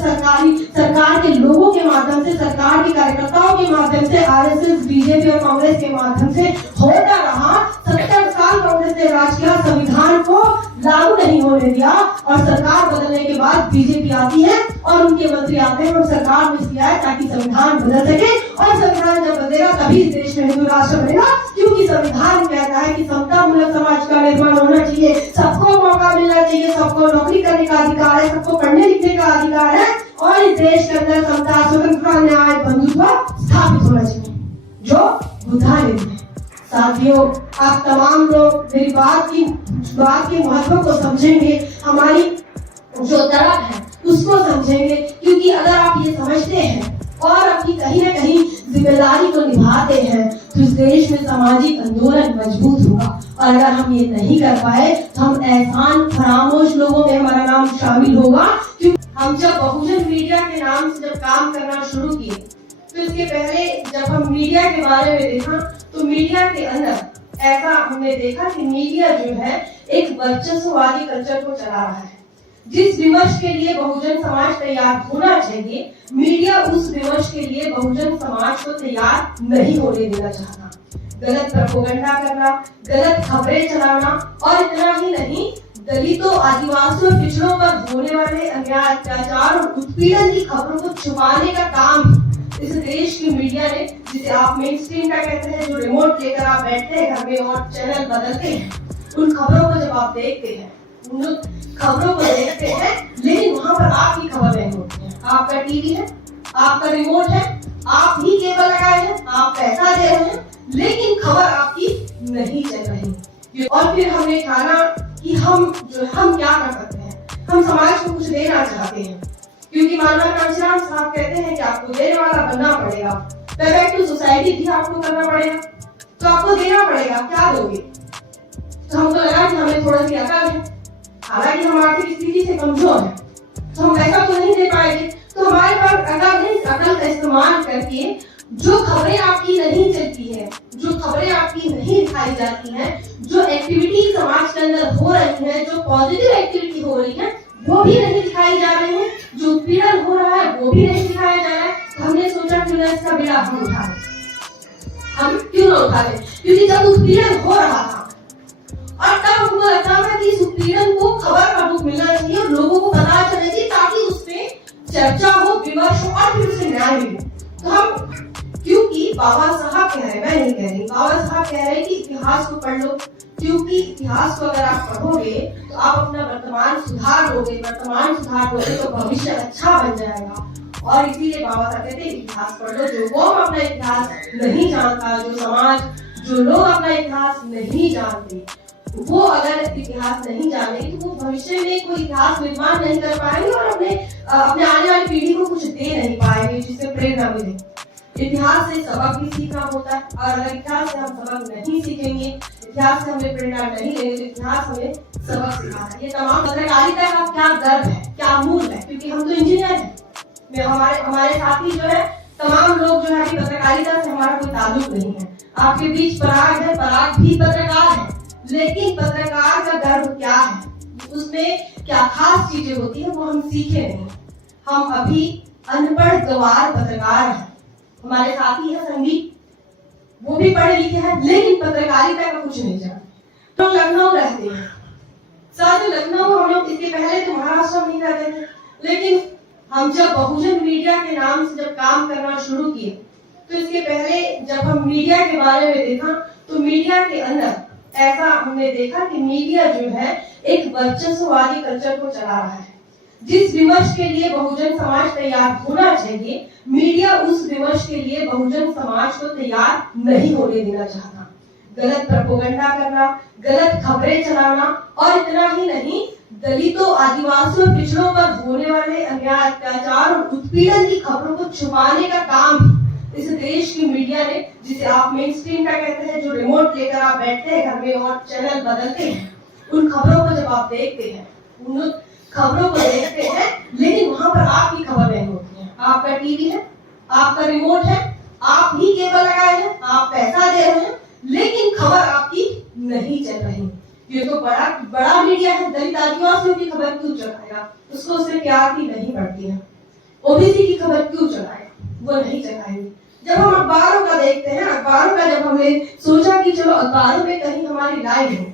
सरकार के लोगों के माध्यम से, सरकार के कार्यकर्ताओं के माध्यम से, आरएसएस, बीजेपी और कांग्रेस के माध्यम से होता रहा। 70 साल कांग्रेस ने राज किया, संविधान को लागू नहीं होने दिया, और सरकार बदलने के बाद बीजेपी आती है और उनके मंत्री आते हैं और सरकार में किया है ताकि संविधान बदल सके, और संविधान जब बदलेगा तभी इस देश में हिंदू राष्ट्र बनेगा, क्योंकि संविधान कहता है कि समता मूलक समाज का निर्माण होना चाहिए, सबको मौका मिलना चाहिए, सबको नौकरी करने का अधिकार है, सबको पढ़ने लिखने का अधिकार है, और इस देश के अंदर समता, स्वतंत्रता, न्याय, बंधुत्व स्थापित होना चाहिए, जो बुद्धा ने दिया। साथियों, आप तमाम लोग मेरी बात के महत्व को समझेंगे, हमारी जो तड़प है उसको समझेंगे, क्योंकि अगर आप ये समझते हैं और अपनी कहीं न कहीं जिम्मेदारी को निभाते हैं तो इस देश में सामाजिक आंदोलन मजबूत होगा। और अगर हम ये नहीं कर पाए तो हम एहसान फरामोश लोगों में हमारा नाम शामिल होगा। क्योंकि हम जब बहुजन मीडिया के नाम से जब काम करना शुरू किए तो इसके पहले जब हम मीडिया के बारे में देखा तो मीडिया के अंदर ऐसा हमने देखा कि मीडिया जो है एक वर्चस्ववादी कल्चर को चला रहा है। जिस विमर्श के लिए बहुजन समाज तैयार होना चाहिए, मीडिया उस विमर्श के लिए बहुजन समाज को तैयार नहीं होने देना चाहता। गलत प्रोपेगेंडा करना, गलत खबरें चलाना, और इतना ही नहीं, दलितों, आदिवासियों, पिछड़ों पर होने वाले अन्याय, अत्याचार और उत्पीड़न की खबरों को छुपाने का काम इस देश की मीडिया ने, जिसे आप मेन स्ट्रीम का कहते हैं, जो रिमोट लेकर आप बैठते हैं घर में और चैनल बदलते हैं, उन खबरों को जब आप देखते हैं, उन खबरों को देखते हैं, लेकिन वहां पर आपकी खबर नहीं होती है। आपका टीवी है, आपका रिमोट है, आप ही केबल लगाए हैं, आप पैसा दे रहे हैं, लेकिन खबर आपकी नहीं चल रही। और फिर हमने ठाना कि हम क्या कर सकते हैं, हम समाज को कुछ देना चाहते हैं, क्योंकि मानव कांशीराम साहब कहते हैं कि आपको देने वाला बनना पड़ेगा, बैक टू सोसाइटी भी आपको करना पड़ेगा, तो आपको देना पड़ेगा। क्या दोगे? तो हमको लगा कि हमें थोड़ी सी अकल है, हालांकि हम आर्थिक स्थिति से कमजोर है, तो हम पैसा तो नहीं दे पाएंगे, तो हमारे पास अकल है, इस अकल का इस्तेमाल करके जो खबरें आपकी नहीं चलती है, जो खबरें आपकी नहीं दिखाई जाती हैं, जो एक्टिविटी समाज के अंदर हो रही है, जो पॉजिटिव एक्टिविटी हो रही है, वो भी नहीं दिखाई जा रही है, जो उत्पीड़न हो रहा है वो भी नहीं दिखाया जा रहा है। तो हमने सोचा क्यों ना इसका बीड़ा हम उठा लें। हम क्यों ना उठा लें? क्योंकि जब उत्पीड़न हो रहा था और तब हमको लगता था कि इस उत्पीड़न को खबर का रूप मिलना चाहिए और लोगों को पता चलना चाहिए, ताकि उसमें चर्चा हो, विमर्श हो और फिर उसे न्याय मिले। तो हम, क्योंकि बाबा साहब कह रहे हैं, मैं नहीं कह रही, बाबा साहब कह रहे हैं कि इतिहास को पढ़ लो, क्योंकि इतिहास को अगर आप पढ़ोगे तो आप अपना वर्तमान सुधार लोगे, वर्तमान सुधार लोगे तो भविष्य अच्छा बन जाएगा। और इसीलिए बाबा साहब कहते हैं इतिहास पढ़ लो। जो कौम अपना इतिहास नहीं जानता, जो समाज, जो लोग अपना इतिहास नहीं जानते, वो अगर इतिहास नहीं जानेंगे तो वो भविष्य में कोई इतिहास निर्माण नहीं कर पाएंगे और अपने आने वाली पीढ़ी को कुछ दे नहीं पाएंगे जिससे प्रेरणा मिले। इतिहास से सबक भी सीखना होता है, और अगर इतिहास से हम सबक नहीं सीखेंगे, इतिहास से हमें प्रेरणा नहीं लेंगे, तो इतिहास हमें सबक सिखाना है। ये तमाम पत्रकारिता का क्या दर्द है, क्या मूल है, क्योंकि हम तो इंजीनियर हैं, हमारे साथी जो है, तमाम लोग जो है पत्रकारिता से हमारा कोई ताल्लुक नहीं है। आपके बीच पराग है, पराग भी पत्रकार है, लेकिन पत्रकार का गर्व क्या है, उसमें क्या खास चीजें होती है, वो हम सीखे नहीं। हम अभी अनपढ़ गवार पत्रकार हैं। हमारे साथी है संगीत, वो भी पढ़े लिखे हैं, लेकिन पत्रकारिता का कुछ नहीं जानते। तो लखनऊ रहते हैं, साथ लखनऊ हम लोग, इसके पहले तो महाराष्ट्र में ही रहते थे, लेकिन हम जब बहुजन मीडिया के नाम से जब काम करना शुरू किए तो इसके पहले जब हम मीडिया के बारे में देखा तो मीडिया के अंदर ऐसा हमने देखा कि मीडिया जो है एक वर्चस्ववादी कल्चर को चला रहा है। जिस विमर्श के लिए बहुजन समाज तैयार होना चाहिए, मीडिया उस विमर्श के लिए बहुजन समाज को तैयार नहीं होने देना चाहता। गलत प्रोपेगेंडा करना, गलत खबरें चलाना, और इतना ही नहीं, दलितों, आदिवासियों, पिछड़ों पर होने वाले अन्याय, अत्याचार और उत्पीड़न की खबरों को छुपाने का काम इस देश की मीडिया ने, जिसे आप मेन स्ट्रीम का कहते हैं, जो रिमोट लेकर आप बैठते हैं घर में और चैनल बदलते हैं, उन खबरों को जब आप देखते हैं, उन खबरों को देखते हैं, लेकिन वहां पर आपकी खबर नहीं होती है। आपका टीवी है, आपका रिमोट है, आप ही केबल लगाए हैं, आप पैसा दे रहे हैं, लेकिन खबर आपकी नहीं चल रही। ये तो बड़ा मीडिया है, दलित आदिवासियों की खबर क्यों चलाएगा? उसको उससे प्यार की नहीं पड़ती है। ओबीसी की खबर क्यों चलाए, वो नहीं चलाएंगे। जब हम अखबारों का देखते हैं, अखबारों का जब हमने सोचा कि चलो अखबारों में कहीं हमारी लाइव हो,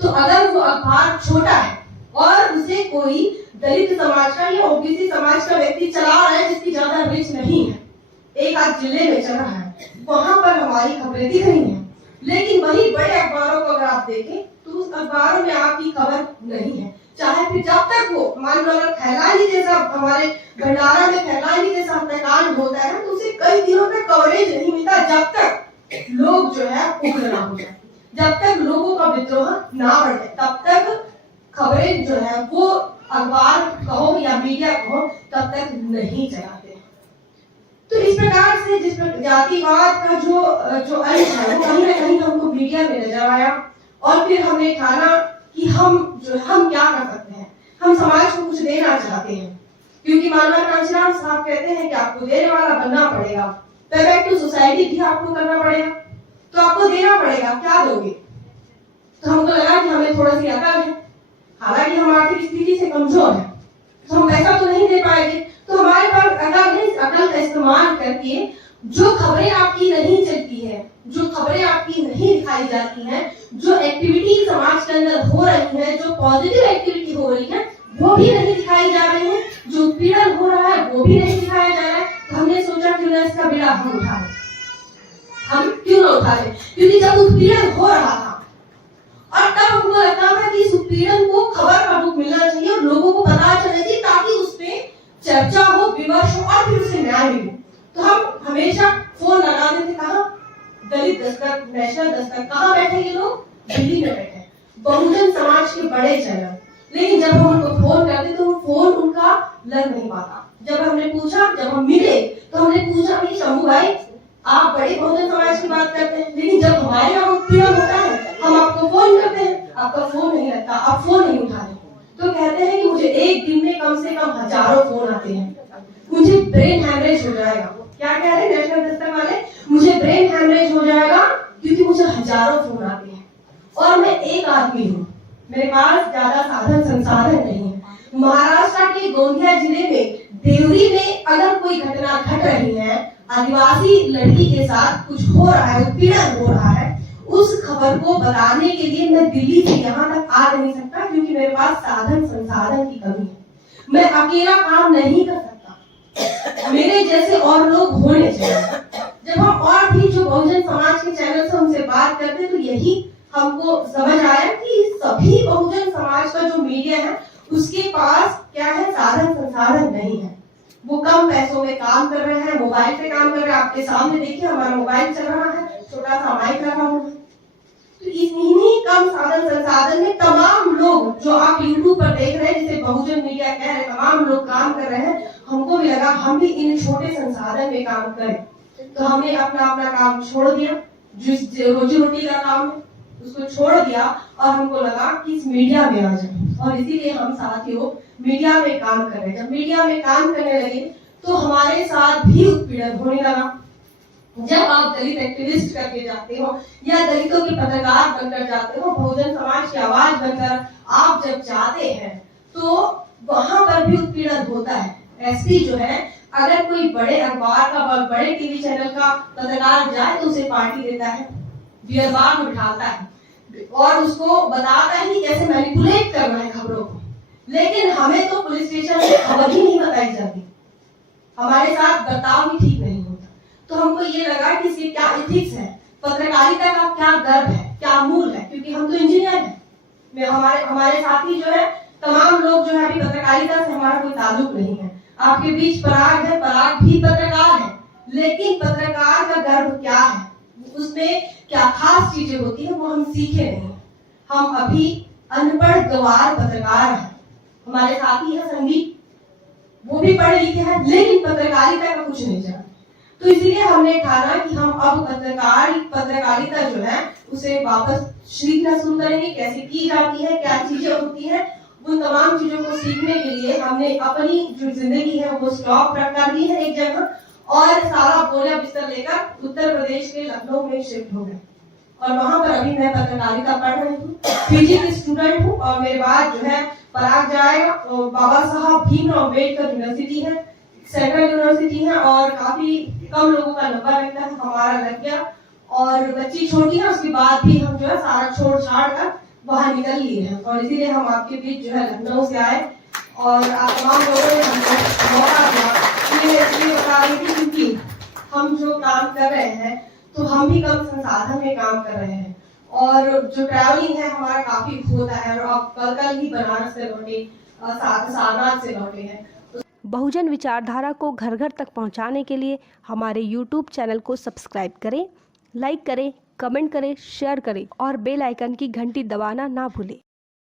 तो अगर वो अखबार छोटा है और उसे कोई दलित समाज का या ओबीसी समाज का व्यक्ति चला रहा है जिसकी ज्यादा रीच नहीं है, एक आध जिले में चल रहा है, वहां पर हमारी खबरें दिख रही हैं। लेकिन वही बड़े अखबारों को अगर आप देखें तो उस अखबारों में आपकी खबर नहीं है। चाहे फिर जब तक वो मान लो अगर खैलानी जैसा हमारे भंडारा में खैलानी जैसा हत्याकांड होता है तो उसे कई दिनों तक कवरेज नहीं मिलता, जब तक लोग जो है उग्र ना हो जाए, जब तक लोगों का विद्रोह ना बढ़ जाए, तब तक खबरें जो है वो अखबार कहो या मीडिया कहो तब तक नहीं चलाते। तो इस प्रकार से जिस जातिवाद का जो अंश है वो कहीं ना कहीं हमको मीडिया में नजर आया और फिर हमने ठाना कि हम क्या कर सकते हैं, हम समाज को कुछ देना चाहते हैं, क्योंकि मानव कांशीराम साहब कहते हैं कि आपको देने वाला बनना पड़ेगा, बैक टू सोसाइटी भी आपको करना पड़ेगा, तो आपको देना पड़ेगा, क्या दोगे? तो हमको लगा कि हमें थोड़ा सी अकल है, हालांकि हम आर्थिक स्थिति से कमजोर है, तो हम पैसा तो नहीं दे पाएंगे, तो हमारे पास अकल है, इस अकल का इस्तेमाल करके जो खबरें आपकी नहीं चलती है, जो खबरें आपकी नहीं दिखाई जाती हैं, जो एक्टिविटी समाज के अंदर हो रही है, जो पॉजिटिव एक्टिविटी हो रही है वो भी नहीं दिखाई जा रही है, जो उत्पीड़न हो रहा है वो भी नहीं दिखाया जा रहा है। तो हमने सोचा क्यों ना इसका बीड़ा हम उठा लें, हम क्यों ना उठा लें, क्योंकि जब उत्पीड़न हो रहा था और तब हमको लगता था कि इस उत्पीड़न को खबर का रूप मिलना चाहिए और लोगों को पता चलना चाहिए ताकि उस पर चर्चा हो, विमर्श हो और फिर उसे न्याय मिले। तो हम हमेशा फोन लगाते थे, कहा दलित दस्तक, नेशनल दस्तक, कहाँ बैठे ये लोग? दिल्ली में बैठे, बहुजन समाज के बड़े चैनल। लेकिन जब हम उनको फोन करते तो वो फोन उनका लग नहीं पाता। जब हमने पूछा, जब हम मिले तो हमने पूछा कि शंभू भाई आप बड़े बहुजन समाज की बात करते हैं, लेकिन जब हमारे यहाँ उत्पीड़न होता है हम आपको फोन करते हैं, आपका फोन नहीं लगता, आप फोन नहीं उठाते। तो कहते हैं कि मुझे एक दिन में कम से कम हजारों फोन आते हैं, मुझे ब्रेन हैमरेज हो जाएगा। क्या कह रहे हैं नेशनल दस्तक वाले? मुझे ब्रेन हैमरेज हो जाएगा क्योंकि मुझे हजारों फोन आते हैं और मैं एक आदमी हूँ, मेरे पास ज्यादा साधन संसाधन नहीं है। महाराष्ट्र के गोंदिया जिले में देवरी में अगर कोई घटना घट रही है, आदिवासी लड़की के साथ कुछ हो रहा है, उत्पीड़न हो रहा है, उस खबर को बताने के लिए मैं दिल्ली से यहाँ तक आ नहीं सकता क्योंकि मेरे पास साधन संसाधन की कमी है। मैं अकेला काम नहीं कर सकता, मेरे जैसे और लोग होने चाहिए। जब हम और भी जो बहुजन समाज के चैनल से उनसे बात करते तो यही हमको समझ आया कि सभी बहुजन समाज का जो मीडिया है उसके पास क्या है, साधन संसाधन नहीं है। वो कम पैसों में काम कर रहे हैं, मोबाइल पे काम कर रहे हैं। आपके सामने देखिए हमारा मोबाइल चल रहा है, छोटा सा माइक लगा हुआ है। तो इन्हीं कम साधन संसाधन में तमाम लोग जो आप यूट्यूब पर देख रहे हैं, जिसे बहुजन मीडिया कह रहे हैं, तमाम लोग काम कर रहे हैं। हमको भी लगा हम भी इन छोटे संसाधन में काम करें, तो हमने अपना काम छोड़ दिया, जो रोजी रोटी का काम है उसको छोड़ दिया और हमको लगा कि इस मीडिया में आ जाए, और इसीलिए हम साथियों मीडिया में काम कर रहे हैं। जब मीडिया में काम करने लगे तो हमारे साथ भी उत्पीड़न होने लगा। जब आप दलित एक्टिविस्ट करके जाते हो या दलितों के पत्रकार बनकर जाते हो, बहुजन समाज की आवाज बनकर आप जब जाते हैं तो वहां पर भी उत्पीड़न होता है। एसपी जो है, अगर कोई बड़े अखबार का, बड़े टीवी चैनल का पत्रकार जाए तो उसे पार्टी देता है, बियर बार में बिठाता है और उसको बताता है कि कैसे मैनिपुलेट करना है खबरों को। लेकिन हमें तो पुलिस स्टेशन से खबर ही नहीं बताई जाती, हमारे साथ बर्ताव भी ठीक नहीं होता। तो हमको ये लगा कि इसके क्या एथिक्स है, पत्रकारिता का क्या गर्व है, क्या मूल है, क्योंकि हम तो इंजीनियर हैं। हमारे साथी जो है, तमाम लोग जो है अभी पत्रकारिता से हमारा कोई ताल्लुक नहीं है। आपके बीच पराग है, पराग भी पत्रकार है, लेकिन पत्रकार का गर्व क्या है, उसमें क्या खास चीजें होती है वो हम सीखे नहीं। हम अभी अनपढ़ गवार पत्रकार हैं। हमारे साथी है संगीत, वो भी पढ़े लिखे हैं लेकिन पत्रकारिता का कुछ नहीं जानते। तो इसलिए हमने ठाना कि हम अब पत्रकारिता जो है उसे वापस सीखना शुरू करेंगे, कैसे की जाती है, क्या चीजें होती है। उन तमाम चीजों को सीखने के लिए हमने अपनी जो जिंदगी है वो स्टॉप कर दी है एक जगह और सारा बोला बिस्तर लेकर उत्तर प्रदेश के लखनऊ में शिफ्ट हो गए। और वहां पर अभी मैं पत्रकारिता पढ़ रही हूँ, पीजी की स्टूडेंट हूँ। और मेरे बाद जो है पराग जाएगा, तो बाबा साहब भीमराव अम्बेडकर यूनिवर्सिटी है, सेंट्रल यूनिवर्सिटी है और काफी कम लोगों का नंबर लगता है, हमारा लग गया। और बच्ची छोटी है, उसके बाद भी हम जो है सारा छोड़ छाड़ कर बाहर निकल लिए हैं और इसीलिए हम आपके बीच जो है लखनऊ से आए और आप तमाम लोगों ने हमको मौका दिया। इसलिए बता रही थी क्योंकि हम जो काम कर रहे हैं तो हम भी कम संसाधन में काम कर रहे हैं और जो ट्रैवलिंग है हमारा काफी होता है और आप कल ही बनारस से लौटे, सारनाथ से लौटे हैं। बहुजन विचारधारा को घर घर तक पहुंचाने के लिए हमारे YouTube चैनल को सब्सक्राइब करें, लाइक करें, कमेंट करें, शेयर करें और बेल आइकन की घंटी दबाना ना भूलें।